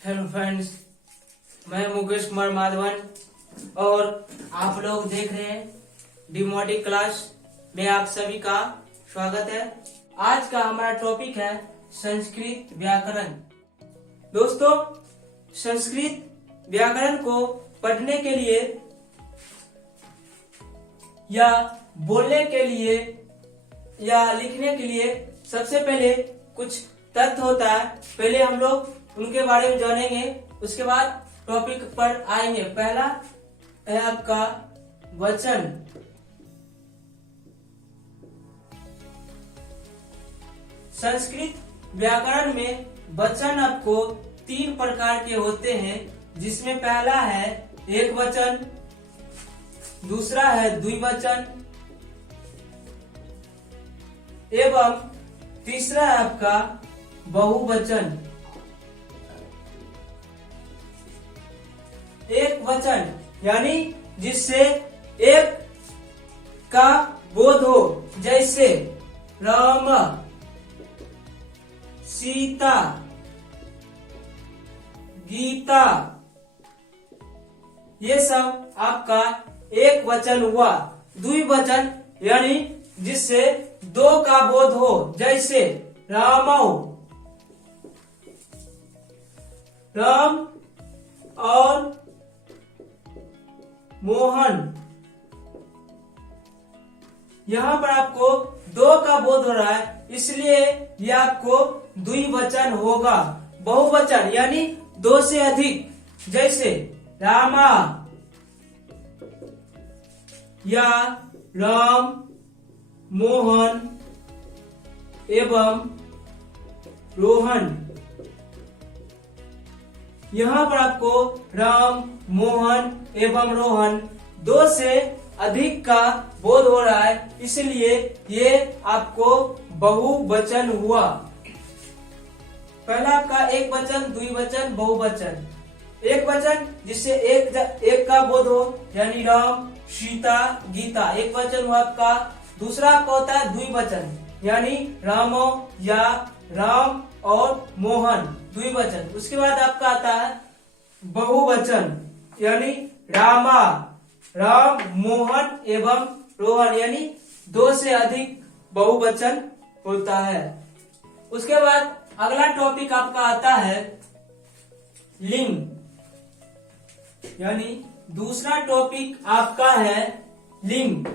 Hello friends, मैं मुकेश कुमार माधवन और आप लोग देख रहे हैं डिमोटिक क्लास में आप सभी का स्वागत है। आज का हमारा टॉपिक है संस्कृत व्याकरण। दोस्तों, संस्कृत व्याकरण को पढ़ने के लिए या बोलने के लिए या लिखने के लिए सबसे पहले कुछ तथ्य होता है। पहले हम लोग उनके बारे में जानेंगे, उसके बाद टॉपिक पर आएंगे। पहला है आपका वचन। संस्कृत व्याकरण में वचन आपको 3 प्रकार के होते हैं, जिसमें पहला है एक वचन, दूसरा है द्विवचन एवं तीसरा है आपका बहुवचन। एक वचन यानी जिससे एक का बोध हो, जैसे राम, सीता, गीता, ये सब आपका एक वचन हुआ। द्विवचन यानी जिससे 2 का बोध हो, जैसे रामौ, राम और मोहन। यहाँ पर आपको 2 का बोध हो रहा है, इसलिए यह आपको द्विवचन होगा। बहुवचन यानी 2 से अधिक, जैसे रामा या राम, मोहन एवं रोहन। यहाँ पर आपको राम, मोहन एवं रोहन 2 से अधिक का बोध हो रहा है, इसलिए ये आपको बहुवचन हुआ। पहला आपका एक वचन, द्विवचन, बहुवचन। एक वचन जिससे एक का बोध हो, यानी राम, सीता, गीता, एक वचन हुआ आपका। दूसरा आपका होता है द्विवचन, यानी रामो या राम और मोहन, द्विवचन। उसके बाद आपका आता है बहुवचन, यानी रामा, राम, मोहन एवं रोहन, यानी 2 से अधिक बहुवचन होता है। उसके बाद अगला टॉपिक आपका आता है लिंग, यानी दूसरा टॉपिक आपका है लिंग।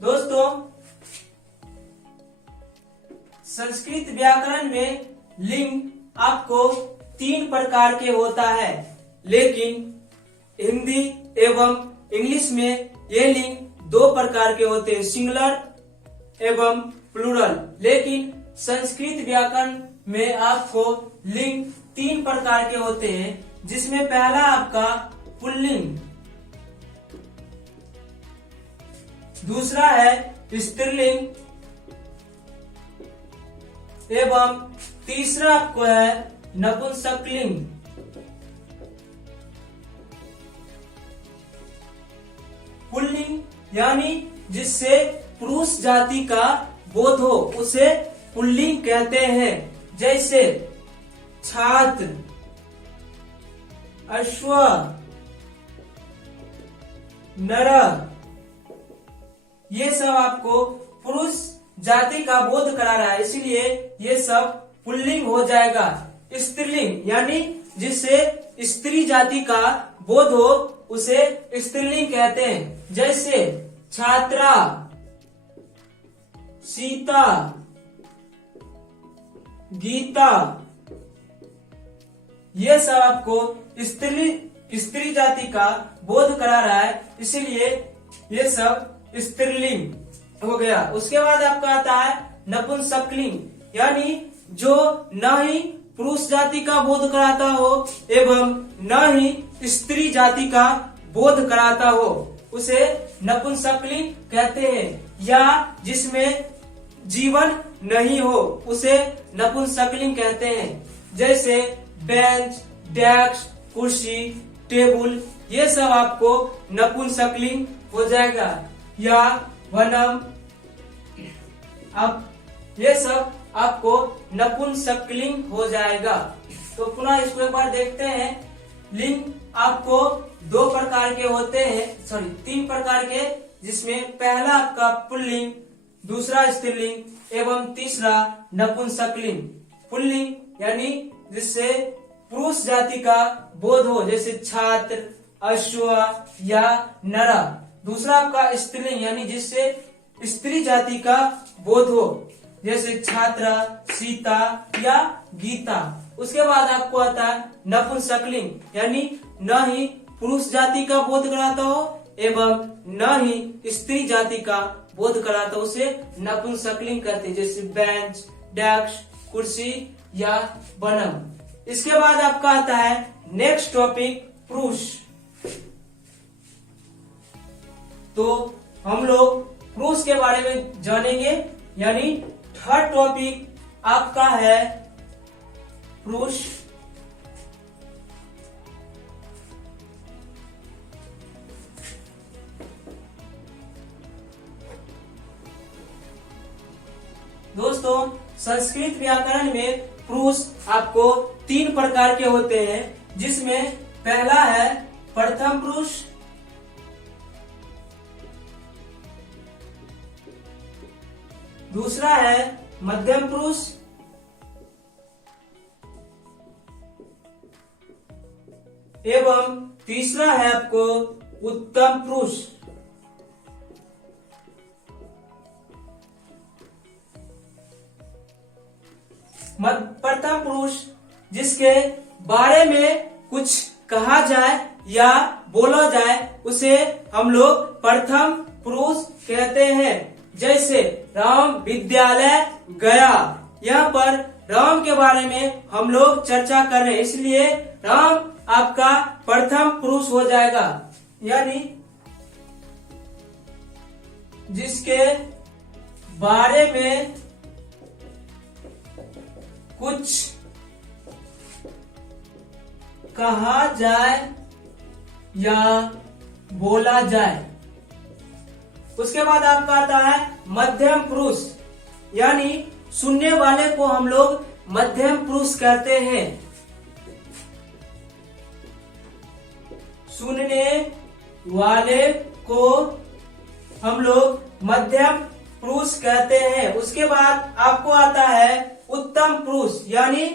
दोस्तों, संस्कृत व्याकरण में लिंग आपको 3 प्रकार के होता है, लेकिन हिंदी एवं इंग्लिश में ये लिंग 2 प्रकार के होते हैं, सिंगुलर एवं प्लूरल। लेकिन संस्कृत व्याकरण में आपको लिंग 3 प्रकार के होते हैं, जिसमें पहला आपका पुल्लिंग, दूसरा है स्त्रीलिंग एवं तीसरा आपको है नपुंसकलिंग। पुल्लिंग यानी जिससे पुरुष जाति का बोध हो, उसे पुल्लिंग कहते हैं, जैसे छात्र, अश्व, नर, ये सब आपको पुरुष जाति का बोध करा रहा है, इसलिए ये सब पुल्लिंग हो जाएगा। स्त्रीलिंग यानी जिससे स्त्री जाति का बोध हो, उसे स्त्रीलिंग कहते हैं, जैसे छात्रा, सीता, गीता, ये सब आपको स्त्री जाति का बोध करा रहा है, इसलिए ये सब स्त्रीलिंग हो गया। उसके बाद आपका आता है नपुंसकलिंग, यानी जो न ही पुरुष जाति का बोध कराता हो एवं न ही स्त्री जाति का बोध कराता हो, उसे नपुंसकलिंग कहते हैं। या जिसमें जीवन नहीं हो, उसे नपुंसकलिंग कहते हैं, जैसे बेंच, डेस्क, कुर्सी, टेबल, ये सब आपको नपुंसकलिंग हो जाएगा। या वनम, अब ये सब आपको नपुंसकलिंग हो जाएगा। तो पुनः इसको एक बार देखते हैं। लिंग आपको दो प्रकार के होते हैं, तीन प्रकार के, जिसमें पहला आपका पुल्लिंग, दूसरा स्त्रीलिंग एवं तीसरा नपुंसकलिंग। पुल्लिंग यानी जिससे पुरुष जाति का बोध हो, जैसे छात्र, अश्व या नरा। दूसरा आपका स्त्रीलिंग यानी जिससे स्त्री जाति का बोध हो, जैसे छात्रा, सीता या गीता। उसके बाद आपको आता है नपुंसकलिंग, यानी न ही पुरुष जाति का बोध कराता हो एवं न ही स्त्री जाति का बोध कराता हो, उसे नपुंसकलिंग कहते हैं, जैसे बेंच, डेस्क, कुर्सी या बनम। इसके बाद आपका आता है नेक्स्ट टॉपिक पुरुष। तो हम लोग पुरुष के बारे में जानेंगे, यानी थर्ड टॉपिक आपका है पुरुष। दोस्तों, संस्कृत व्याकरण में पुरुष आपको तीन प्रकार के होते हैं, जिसमें पहला है प्रथम पुरुष, दूसरा है मध्यम पुरुष एवं तीसरा है आपको उत्तम पुरुष। प्रथम पुरुष जिसके बारे में कुछ कहा जाए या बोला जाए, उसे हम लोग प्रथम पुरुष कहते हैं। जैसे राम विद्यालय गया, यहाँ पर राम के बारे में हम लोग चर्चा कर रहे हैं, इसलिए राम आपका प्रथम पुरुष हो जाएगा। यानी जिसके बारे में कुछ कहा जाए या बोला जाए। उसके बाद आपका आता है मध्यम पुरुष, यानी सुनने वाले को हम लोग मध्यम पुरुष कहते हैं। सुनने वाले को हम लोग मध्यम पुरुष कहते हैं। उसके बाद आपको आता है उत्तम पुरुष, यानी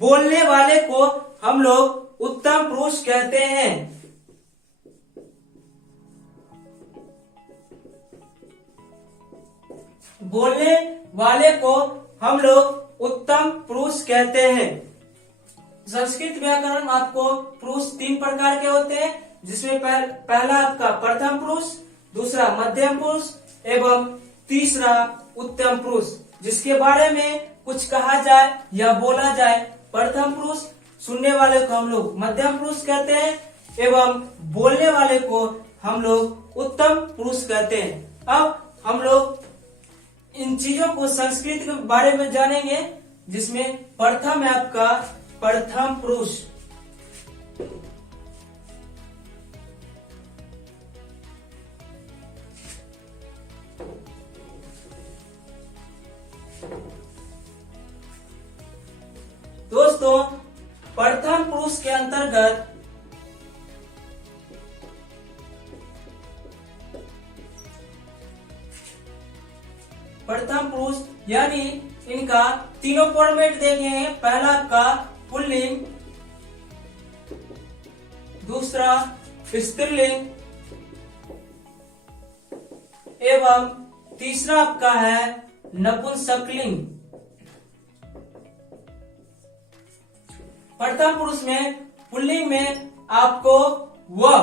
बोलने वाले को हम लोग उत्तम पुरुष कहते हैं। बोलने वाले को हम लोग उत्तम पुरुष कहते हैं। संस्कृत व्याकरण आपको पुरुष तीन प्रकार के होते हैं, जिसमें पहला आपका प्रथम पुरुष, दूसरा मध्यम पुरुष एवं तीसरा उत्तम पुरुष। जिसके बारे में कुछ कहा जाए या बोला जाए, प्रथम पुरुष, सुनने वाले को हम लोग मध्यम पुरुष कहते हैं एवं बोलने वाले को हम लोग उत्तम पुरुष कहते हैं। अब हम लोग इन चीजों को संस्कृत के बारे में जानेंगे, जिसमें प्रथम है आपका प्रथम पुरुष। दोस्तों, प्रथम पुरुष के अंतर्गत प्रथम पुरुष यानी इनका तीनों फॉर्मेट देखे हैं। पहला आपका पुल्लिंग, दूसरा स्त्रीलिंग एवं तीसरा आपका है नपुंसकलिंग। प्रथम पुरुष में पुल्लिंग में आपको वह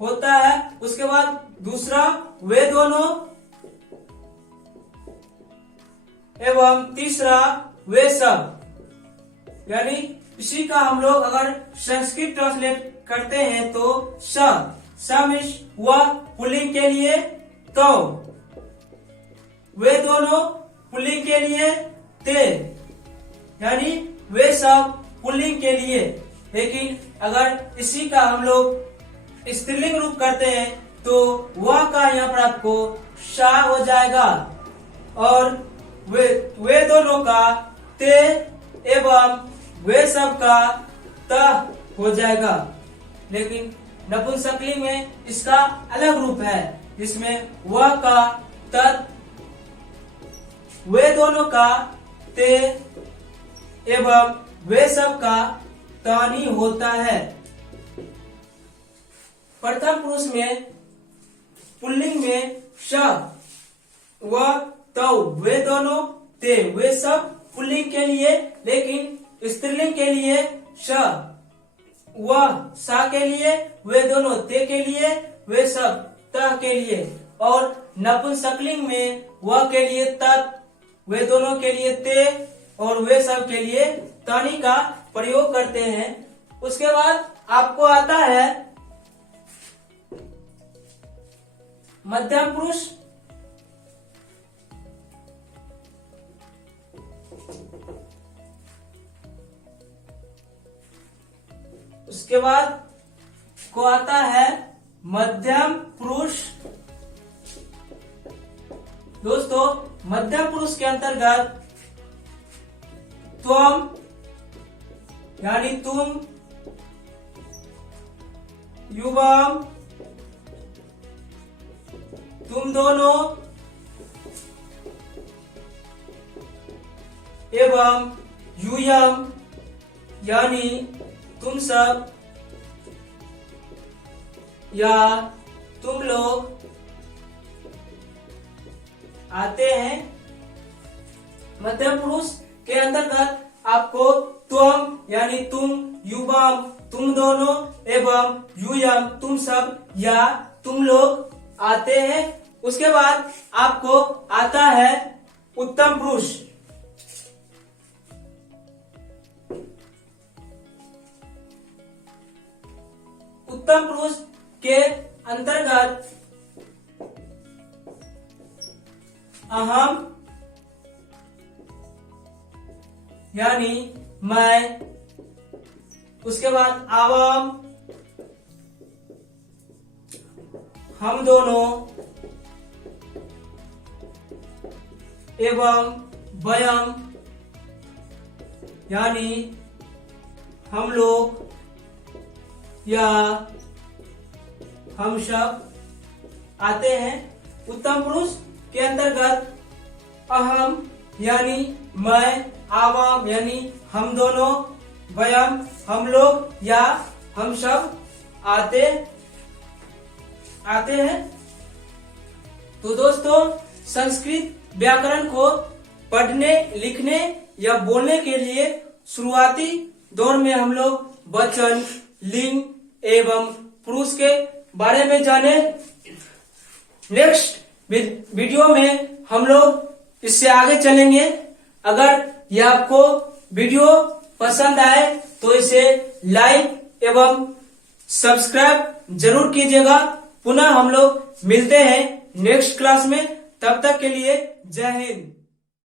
होता है, उसके बाद दूसरा वे दोनों एवं तीसरा वे सब। यानी इसी का हम लोग अगर संस्कृत ट्रांसलेट करते हैं तो समिश वह पुल्लिंग के लिए, तो वे दोनों पुल्लिंग के लिए, ते यानी वे सब पुल्लिंग के लिए। लेकिन अगर इसी का हम लोग स्त्रीलिंग रूप करते हैं तो वह का यहाँ पर आपको शा हो जाएगा। और वे दोनों का ते एवं वे सब का त हो जाएगा। लेकिन नपुंसकलिंग में इसका अलग रूप है, जिसमें वह का तत्, वे दोनों का ते एवं वे सब का तानी होता है। प्रथम पुरुष में पुल्लिंग में श व तौ वे दोनों ते वे सब पुल्लिंग के लिए, लेकिन स्त्रीलिंग के लिए श व सा के लिए, वे दोनों ते के लिए, वे सब त के लिए, और नपुंसकलिंग में वह के लिए तत्, वे दोनों के लिए ते और वे सब के लिए तानी का प्रयोग करते हैं। उसके बाद आपको आता है मध्यम पुरुष। उसके बाद को आता है मध्यम पुरुष। दोस्तों, मध्यम पुरुष के अंतर्गत त्वम यानी तुम, युवम तुम दोनों, एवं यूयम यानी तुम सब या तुम लोग आते हैं। मध्यम पुरुष के अंतर्गत आपको त्वम यानी तुम, युवम तुम दोनों, एवं यूयम तुम सब या तुम लोग आते हैं। उसके बाद आपको आता है उत्तम पुरुष। उत्तम पुरुष के अंतर्गत अहम यानी मैं, उसके बाद आवाम हम दोनों, एवं वयम यानी हम लोग या हम सब आते हैं। उत्तम पुरुष के अंतर्गत अहम यानी मैं, आवाम यानी हम दोनों, वयम हम लोग या हम सब आते हैं। तो दोस्तों, संस्कृत व्याकरण को पढ़ने, लिखने या बोलने के लिए शुरुआती दौर में हम लोग वचन, लिंग एवं पुरुष के बारे में जाने। नेक्स्ट वीडियो में हम लोग इससे आगे चलेंगे। अगर यह आपको वीडियो पसंद आए तो इसे लाइक एवं सब्सक्राइब जरूर कीजिएगा। पुनः हम लोग मिलते हैं नेक्स्ट क्लास में। तब तक के लिए जय हिंद।